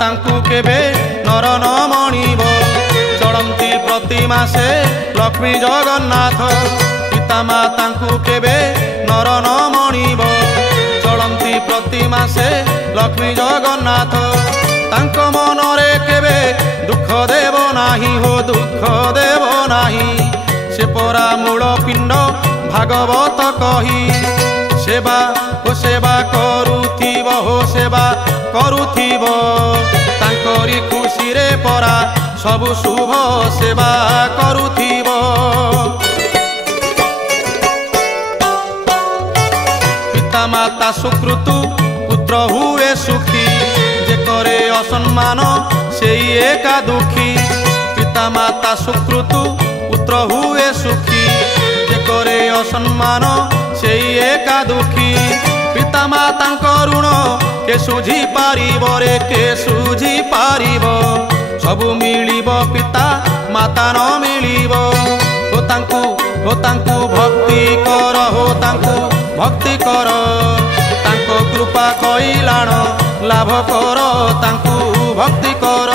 तांकु केबे नर न मणिब चलंती प्रतिमा से लक्ष्मी जगन्नाथ पिता मातांकु केबे नर न मणिब चलंती प्रतिमा से लक्ष्मी जगन्नाथ तांको मनरे केबे दुख देव नाही हो दुख देव नाही से परा मूल पिंड भागवत कही सेवा करुथिब हो सेवा करुथिब तांकरी खुशी रे परा सबु शुभ सेवा करुथिब पिता माता सुकृतु पुत्र हुए सुखी जे करे असम्मान सेई एका दुखी पिता माता सुकृतु पुत्र हुए सुखी जे करे असम्मान सेई एका दुखी पिता माता ऋण के सुझी पारिब रे के सुझी पारिब सबु मिलिब पिता माता न मिलिब हो तांकु भक्ति कर हो तांकु भक्ति कर तांको कृपा कइलाण लाभ कर तांकु भक्ति कर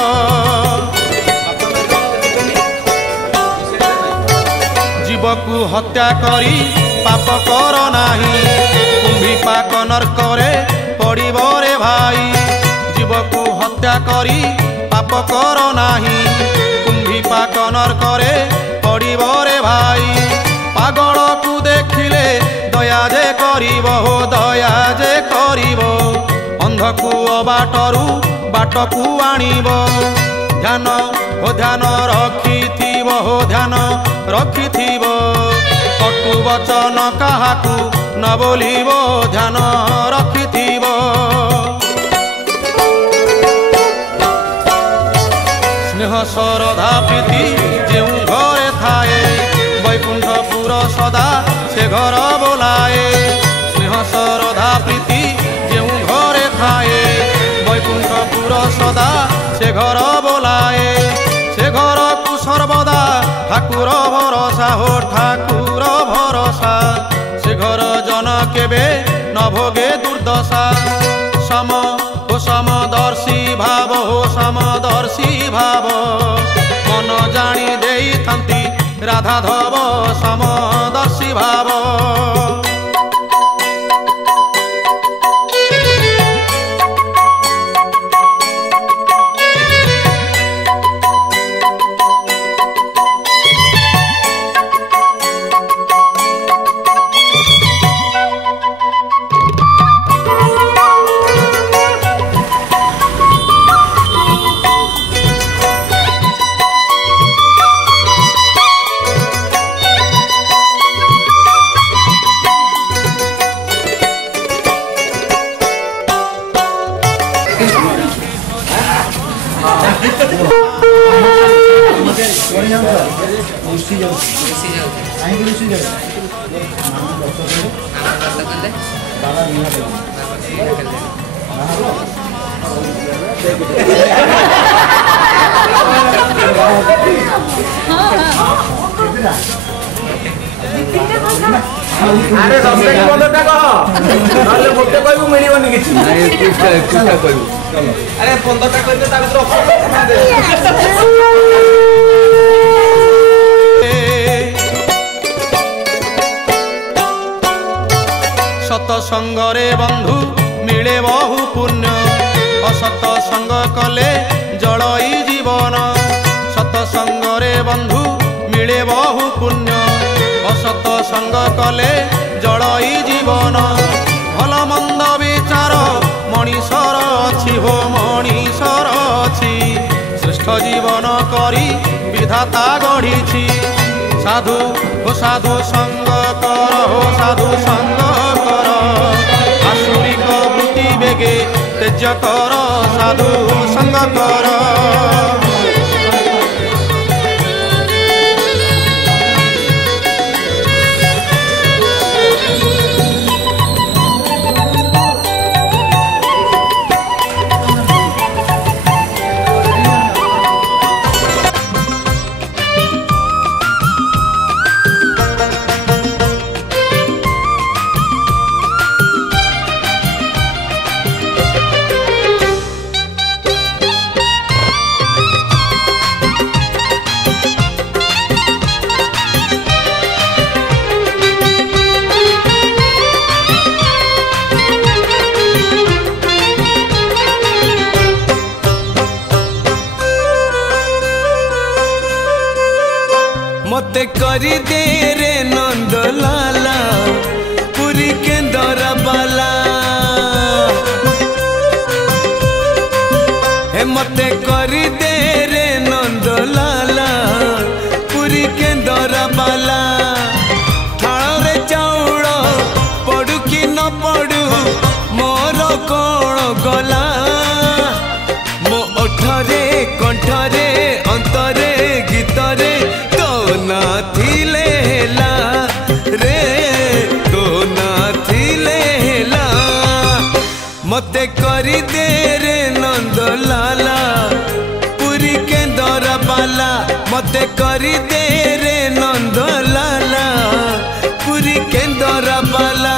जीवकु हत्या करी पाप कर नाही कुंभी पाक नरकरे पड़िब रे भाई जीवकु हत्या करी पाप कर नाही कुंभी पाक नरकरे पड़िब रे भाई पागल को देखिले दया जे करिब हो दया जे करिब अंध को अबाटरू बाट को आनिब ध्यान हो ध्यान रखिथिब हो ध्यान रखिथिब कटु वचन काहाकू न बोलिब ध्यान रखिथिब स्नेह श्रद्धा प्रीति जेउ घरे थाए वैकुंठपुर सदा से घर बोलाए स्नेह श्रद्धा प्रीति जेउ घरे थाए वैकुंठपुर सदा से घर बोलाए से घर को सर्वदा ठाकुर भरोसा हो ठाकुर भरोसा से घर जन केबे न भोगे दुर्दशा सम हो समदर्शी भाव हो समदर्शी भाव मन जानी देई थांती राधा धव समदर्शी भाव अरे दसटा कि 15टा कह नले गोटे कहबू मिलिबनी किछि ना 21टा कहबू अरे 15टा कहते ता भीतर सत संगरे बंधु मिले बहु पुण्य असत संग कले जड़ई जीवन सत संगरे बंधु मिले बहु पुण्य असत संग कले जड़ई जीवन भल मंद विचार मनीषर अछि हो मनीषर अछि श्रेष्ठ जीवन करी विधाता गढ़ी साधु हो साधु संग कर हो साधु संग कर आसुरिक वृत्ति बेगे तेज कर साधु संग कर करी दे रे नंद लाला पुरी केंदर बाला हे मते करी दे रे नंद लाला पुरी केंदर बाला थाल रे चाउल पड़ू कि न पड़ू मोर कौन गला मो ओठरे कंठरे अंतरे गीतरे तो ना थिले हेला रे तो ना थिले हेला मते करी दे रे नंद लाला पुरी केंदर बाला मते करी दे रे नंद लाला पुरी केंदर बाला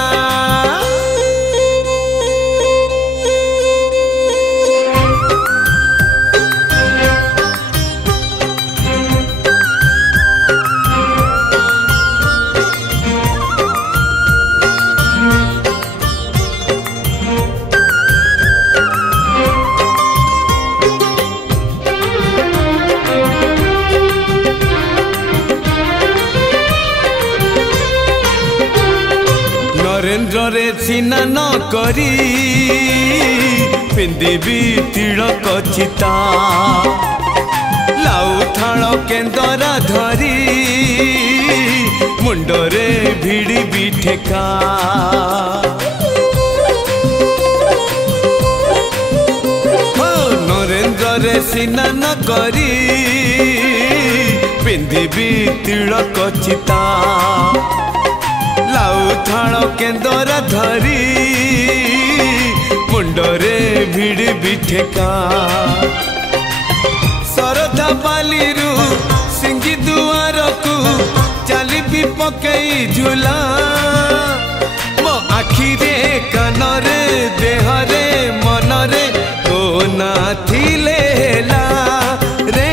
नरेंद्र रे सिना न करी पिंदिबी तिलक चिता लाउ थाल केंदरा धरी मुंडरे भिड़ी भी ठेका नरेंद्र रे सिना न करी पिंदिबी तिलक चिता लाउ थाल केंदर धरी मुंडरे भिड़ी भी ठेका सरधा पालीरू सिंगी दुआर को चाली भी पकई झूला मो आखिरे कानरे देहरे मनरे तो ना थिले हेला रे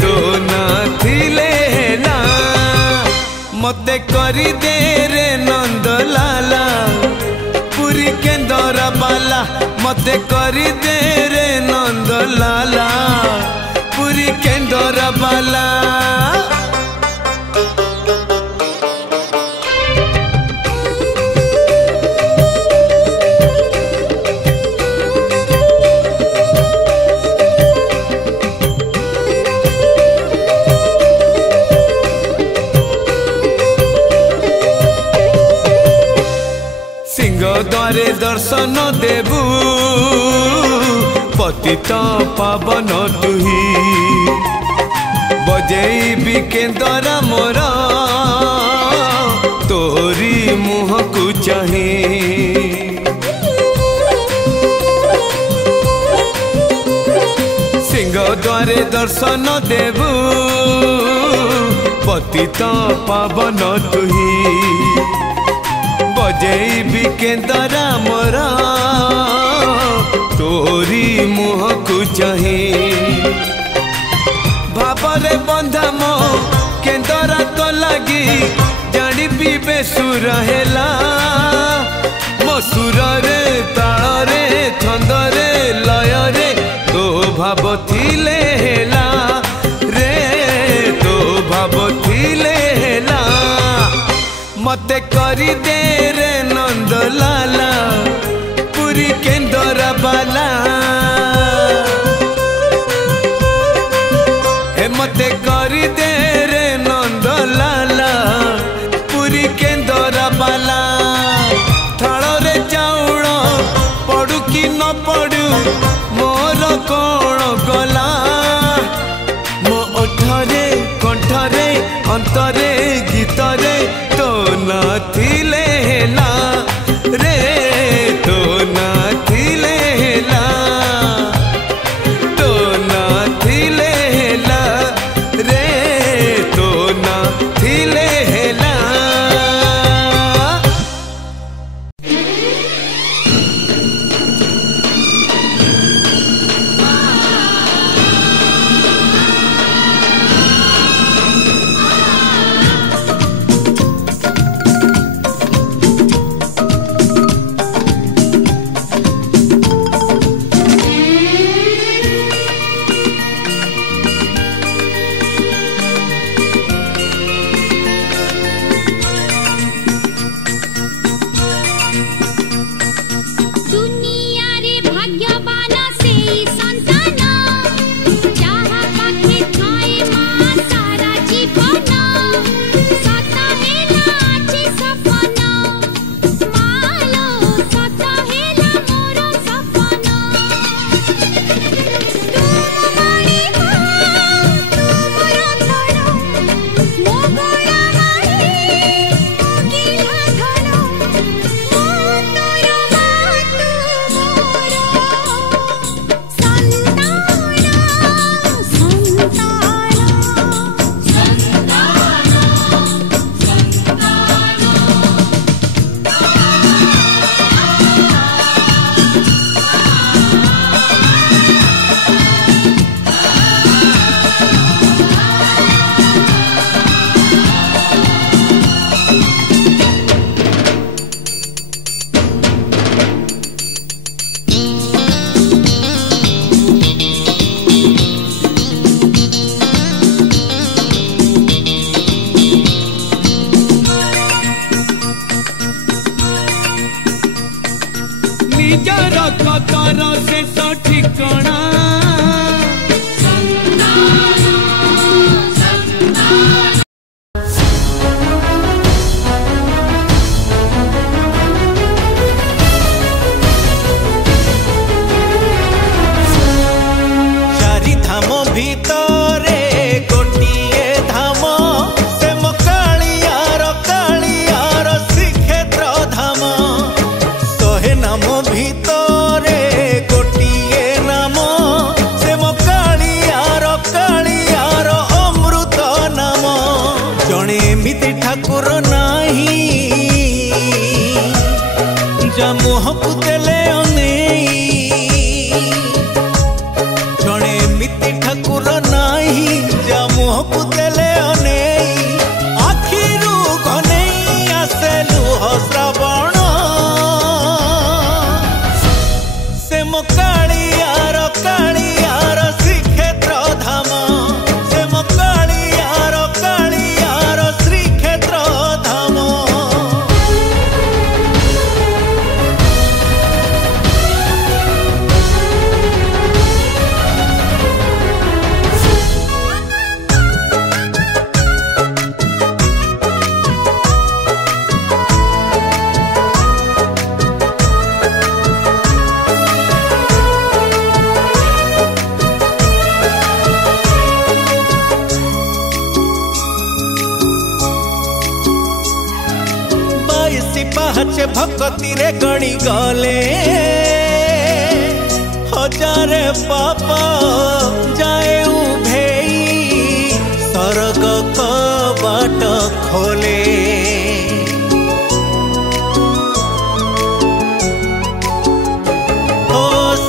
तो ना थिले हेला मते करी दे रे नंद लाला पुरी केंदर बाला मते करी दे रे नंद लाला पुरी केंदर बाला द्वारे दर्शन देबू पतित पावन तुही बजेबी केंदर मोर तोरी मुह को चाहे सिंह द्वारे दर्शन देबू पतित पावन तुही बजेबी केंदरा मोर तोरी मुह को चाहे भावरे बंधा मो केंदरा तो लगी जानी भी बेसुर हेला मो सुर रे ताल रे छंद रे लय रे तो भाव थिले हेला रे तो भाव थिले हेला मते करी दे रे नंद लाला पुरी केंदर बाला हे मते करी दे रे नंद लाला पुरी केंदर बाला थाल रे चाउल पड़ू कि न पड़ू मोर कौन गला मो ओठरे कंठरे अंतरे गीतरे तो ना थिले हेला रे तो ना थिले हेला तो ना थिले हेला रे तो ना थिले हेला जगतर शेष ठिकणा चारि धाम भितरे गोटिए धाम से कालियार श्रीक्षेत्र धाम शहे नाम भितरे गोटिए नाम से कालियार अमृत नाम जड़े एमिति ठाकुर नाही जा मुहकु देले ठाकुर नाही जा मुहकु देले अनेई आखिरु घनेई आसे लुह श्रावण से मो कालियार श्रीक्षेत्र धाम से मो कालियार श्रीक्षेत्र धाम। पाहचे भक्ति रे गणी गले हजारे